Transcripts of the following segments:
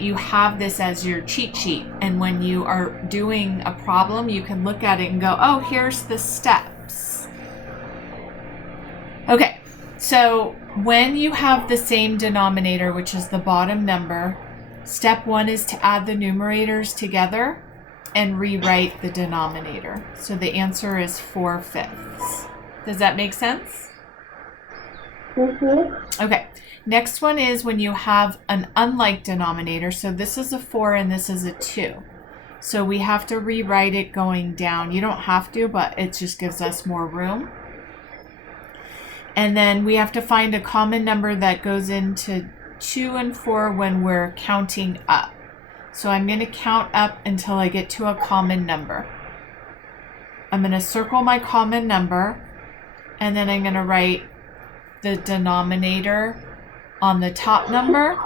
you have this as your cheat sheet, and when you are doing a problem, you can look at it and go, oh, here's the steps. Okay, so when you have the same denominator, which is the bottom number, step 1 is to add the numerators together and rewrite the denominator. So the answer is 4/5. Does that make sense? Mm-hmm. Okay. Next one is when you have an unlike denominator. So this is a 4 and this is a 2. So we have to rewrite it going down. You don't have to, but it just gives us more room. And then we have to find a common number that goes into 2 and 4 when we're counting up. So I'm going to count up until I get to a common number. I'm going to circle my common number, and then I'm going to write the denominator on the top number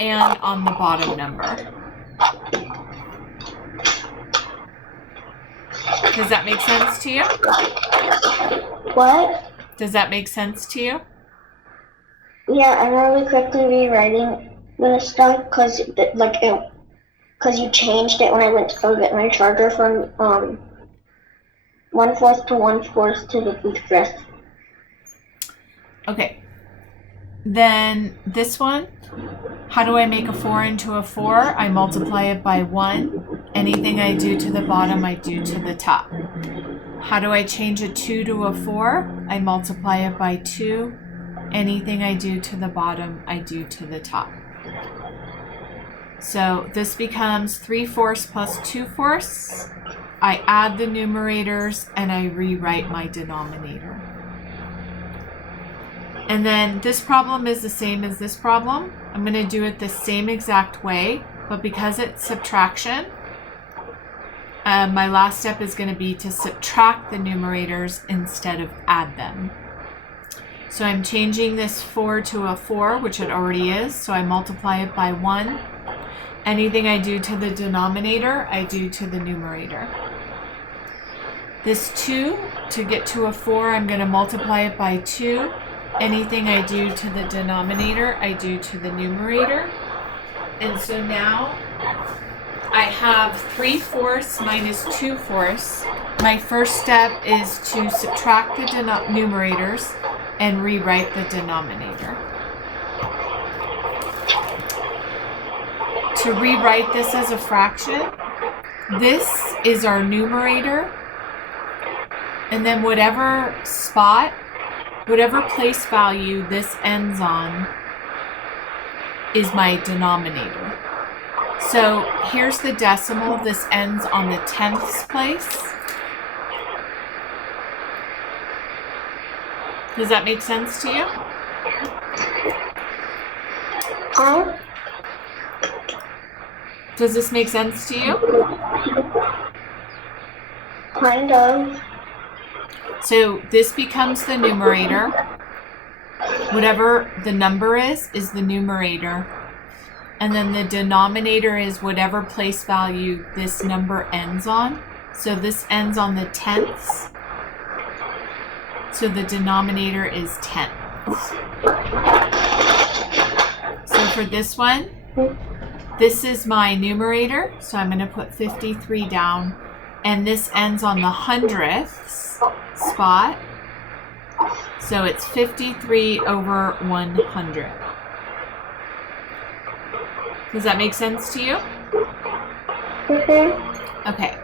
and on the bottom number. Does that make sense to you? What? Does that make sense to you? Yeah, I'm really quickly rewriting the stuff because you changed it when I went to go get my charger from 1/4 to 1/4 to the address. Okay. Then this one, how do I make a 4 into a 4? I multiply it by 1. Anything I do to the bottom, I do to the top. How do I change a 2 to a 4? I multiply it by 2. Anything I do to the bottom, I do to the top. So this becomes 3/4 plus 2/4. I add the numerators and I rewrite my denominator. And then this problem is the same as this problem. I'm going to do it the same exact way, but because it's subtraction, my last step is going to be to subtract the numerators instead of add them. So I'm changing this 4 to a 4, which it already is, so I multiply it by 1. Anything I do to the denominator, I do to the numerator. This 2, to get to a 4, I'm going to multiply it by 2. Anything I do to the denominator, I do to the numerator. And so now I have 3/4 minus 2/4. My first step is to subtract the numerators and rewrite the denominator. To rewrite this as a fraction, this is our numerator, and then whatever place value this ends on is my denominator. So here's the decimal. This ends on the 10ths place. Does that make sense to you? Does this make sense to you? Kind of. So this becomes the numerator. Whatever the number is the numerator. And then the denominator is whatever place value this number ends on. So this ends on the 10ths. So the denominator is 10ths. So for this one, this is my numerator. So I'm going to put 53 down. And this ends on the 100ths spot. So it's 53 over 100. Does that make sense to you? Mm-hmm. Okay.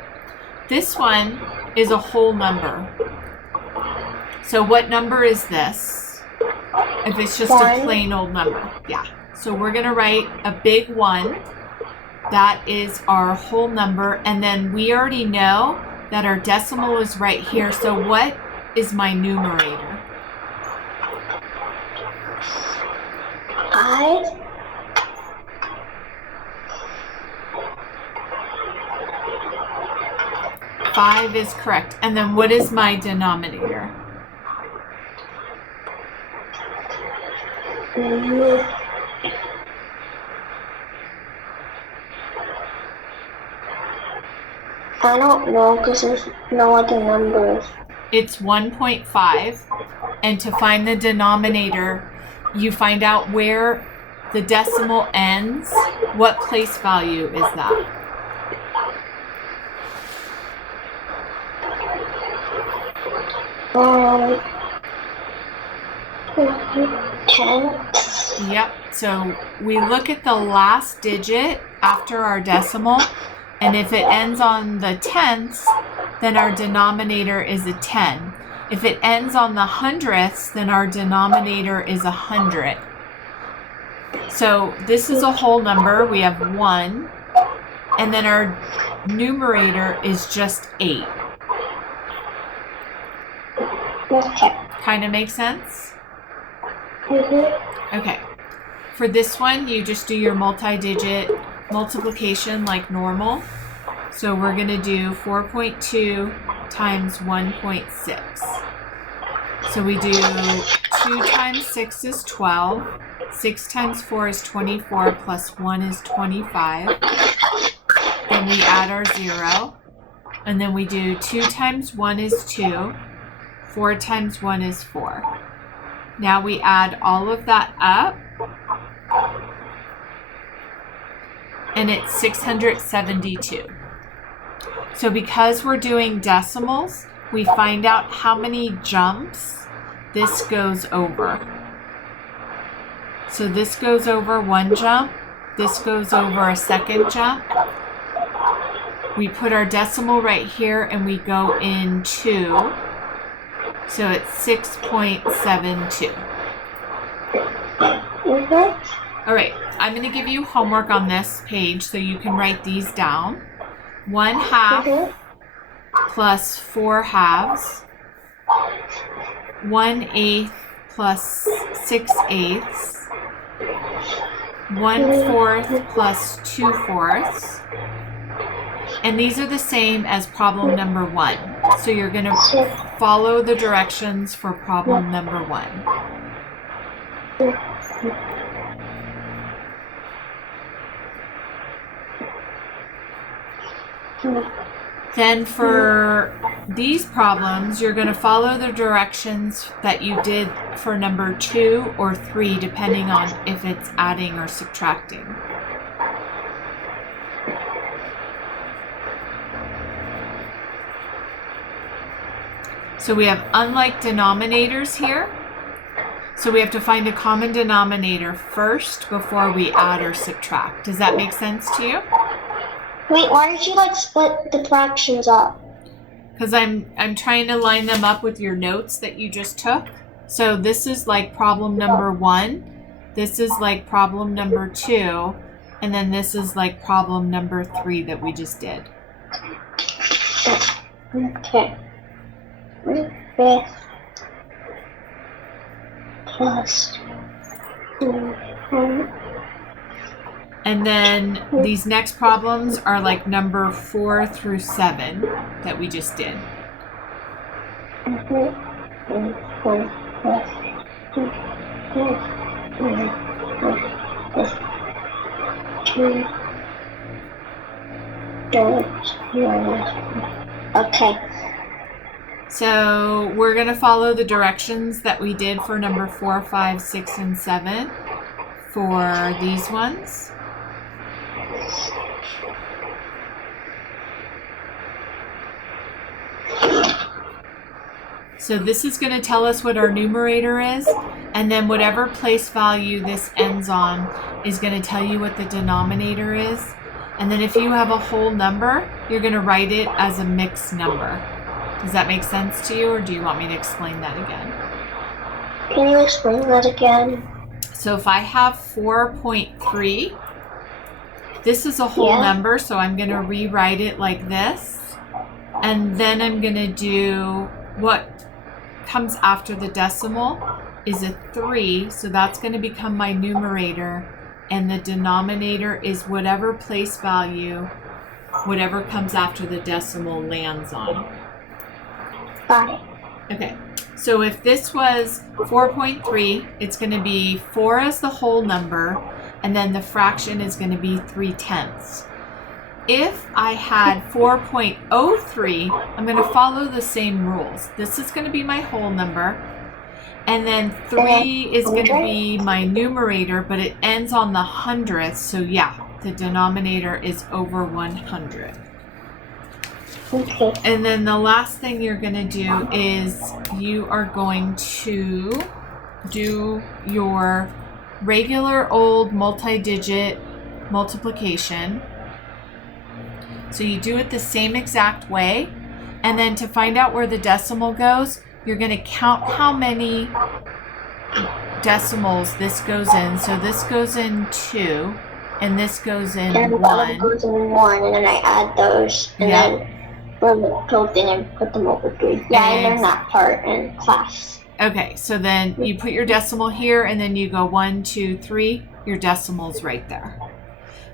This one is a whole number. So what number is this? If it's just a plain old number. Yeah. So we're going to write a big 1. That is our whole number. And then we already know that our decimal is right here. So what is my numerator? 5. 5 is correct. And then what is my denominator? I don't know because there's no other numbers. It's 1.5. And to find the denominator, you find out where the decimal ends, what place value is that? Um, 10. Yep. So we look at the last digit after our decimal, and if it ends on the tenths, then our denominator is a 10. If it ends on the hundredths, then our denominator is 100. So this is a whole number. We have 1, and then our numerator is just 8. Okay. Kind of makes sense? Mm-hmm. Okay. For this one, you just do your multi-digit multiplication like normal. So we're going to do 4.2 times 1.6. So we do 2 times 6 is 12. 6 times 4 is 24, plus 1 is 25. Then we add our 0. And then we do 2 times 1 is 2. 4 times 1 is 4. Now we add all of that up. And it's 672. So because we're doing decimals, we find out how many jumps this goes over. So this goes over 1 jump. This goes over a second jump. We put our decimal right here and we go in 2. So it's 6.72. Mm-hmm. All right, I'm going to give you homework on this page so you can write these down. 1/2 Mm-hmm. plus 4 halves. 1/8 plus 6/8. 1/4 plus 2/4. And these are the same as problem number 1. So you're going to follow the directions for problem number 1. Then for these problems, you're going to follow the directions that you did for number 2 or 3, depending on if it's adding or subtracting. So we have unlike denominators here. So we have to find a common denominator first before we add or subtract. Does that make sense to you? Wait, why did you like split the fractions up? Because I'm trying to line them up with your notes that you just took. So this is like problem number 1. This is like problem number 2. And then this is like problem number 3 that we just did. Okay. 5 plus 2. And then these next problems are like number 4 through 7 that we just did. Okay. So we're going to follow the directions that we did for number 4, 5, 6, and 7 for these ones. So this is going to tell us what our numerator is, and then whatever place value this ends on is going to tell you what the denominator is. And then if you have a whole number, you're going to write it as a mixed number. Does that make sense to you, or do you want me to explain that again? Can you explain that again? So if I have 4.3, this is a whole number, so I'm going to rewrite it like this. And then I'm going to do what comes after the decimal is a 3, so that's going to become my numerator, and the denominator is whatever place value, whatever comes after the decimal lands on. Got it. Okay, so if this was 4.3, it's going to be 4 as the whole number, and then the fraction is going to be 3/10. If I had 4.03, I'm going to follow the same rules. This is going to be my whole number, And then 3 is going to be my numerator, but it ends on the hundredth. So yeah, the denominator is over 100. Okay. And then the last thing you're going to do is you are going to do your regular old multi-digit multiplication. So you do it the same exact way. And then to find out where the decimal goes, you're going to count how many decimals this goes in. So this goes in 2, and this goes in and 1. Goes in 1, and then I add those, and then run the whole thing and put them over 3. Yeah, I learned that part in class. Okay, so then you put your decimal here, and then you go 1, 2, 3. Your decimal's right there.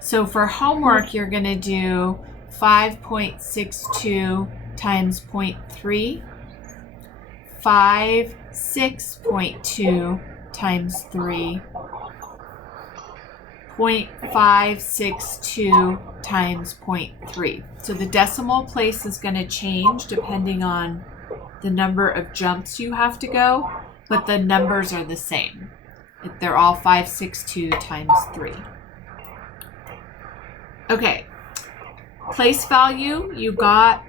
So for homework, you're going to do 5.62 times 0.3. 6.2 times 3, 0.562 times 0.3. So the decimal place is going to change depending on the number of jumps you have to go, but the numbers are the same. They're all 562 times 3. Okay, place value, you got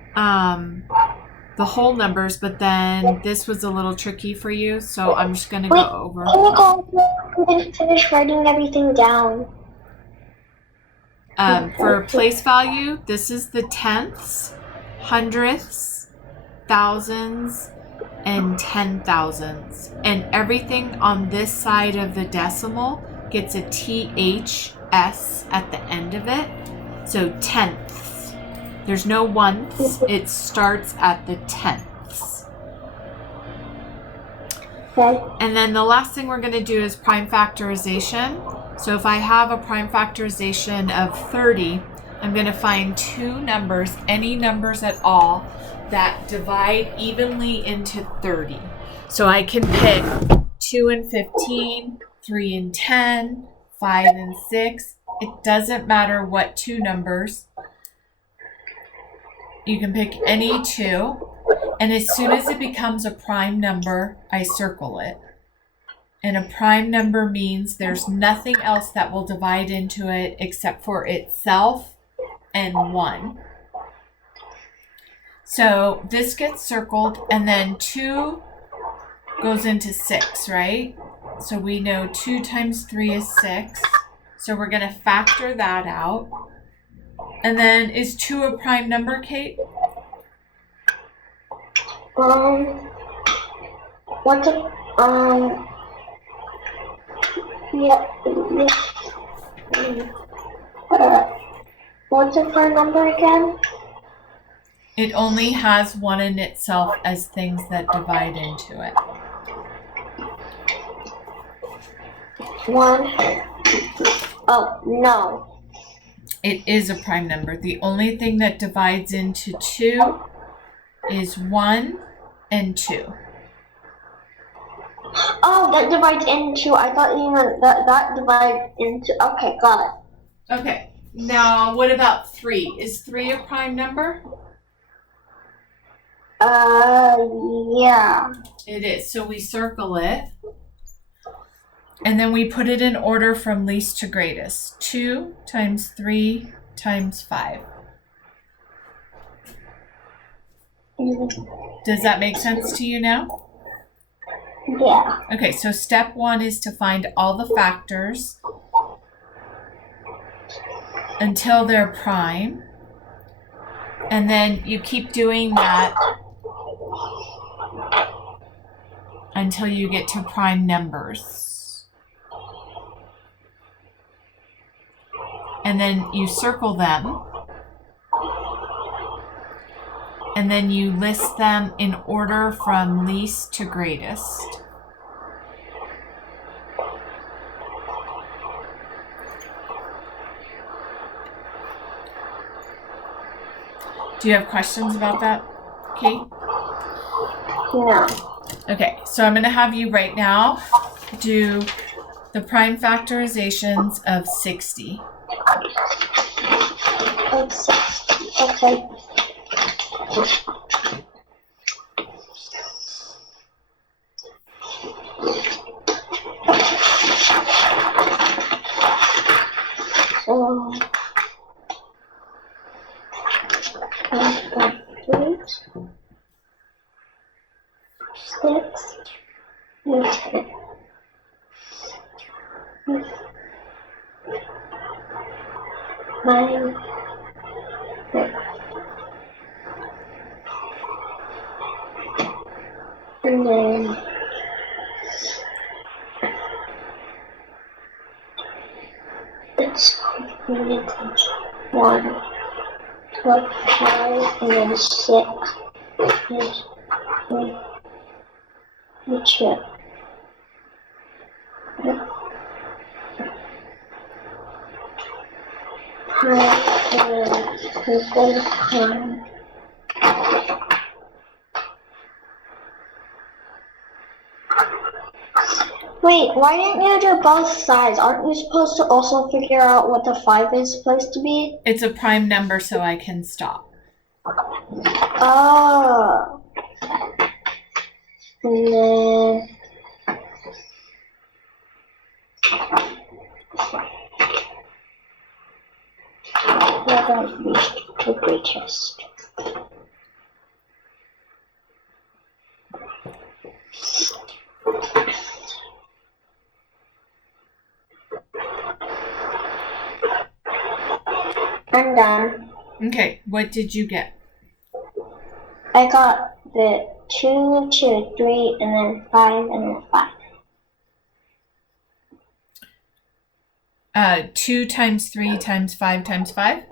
the whole numbers, but then this was a little tricky for you, so I'm just going to go over. I didn't finish writing everything down. For place value, this is the tenths, hundredths, thousands, and 10,000s. And everything on this side of the decimal gets a THS at the end of it. So tenths. There's no ones. It starts at the tenths. Okay. And then the last thing we're going to do is prime factorization. So if I have a prime factorization of 30, I'm going to find two numbers, any numbers at all, that divide evenly into 30. So I can pick 2 and 15, 3 and 10, 5 and 6. It doesn't matter what two numbers. You can pick any two. And as soon as it becomes a prime number, I circle it. And a prime number means there's nothing else that will divide into it except for itself and 1. So this gets circled, and then 2 goes into 6, right? So we know 2 times 3 is 6. So we're going to factor that out. And then is 2 a prime number, Kate? What's a, what's a prime number again? It only has 1 in itself as things that divide into it. 1. Oh, no. It is a prime number. The only thing that divides into 2 is 1 and 2. Oh, that divides into, I thought you meant that divides into, okay, got it. Okay, now what about 3? Is 3 a prime number? Yeah. It is. So we circle it. And then we put it in order from least to greatest. 2 times 3 times 5. Does that make sense to you now? Yeah. Okay, so step 1 is to find all the factors until they're prime. And then you keep doing that until you get to prime numbers. And then you circle them. And then you list them in order from least to greatest. Do you have questions about that, Kate? No. Okay, so I'm going to have you right now do the prime factorizations of 60. Of 60. Okay. 3, 6, and 10. 9, 6. And then it's completed 1, 12, 5, and then 6, and 2. Wait, why didn't you do both sides? Aren't you supposed to also figure out what the 5 is supposed to be? It's a prime number, so I can stop. Oh. And then we're going to reach the greatest. I'm done. Okay, what did you get? I got the 2, 2, 3, and then 5, and then 5. 2 times 3 times 5 times 5?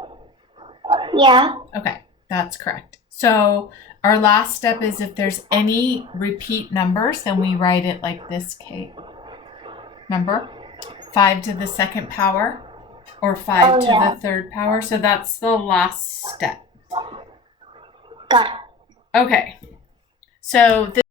Yeah. Okay, that's correct. So our last step is if there's any repeat numbers, then we write it like this, Kate. Number 5 to the second power or 5 to the third power. So that's the last step. Got it. Okay. So this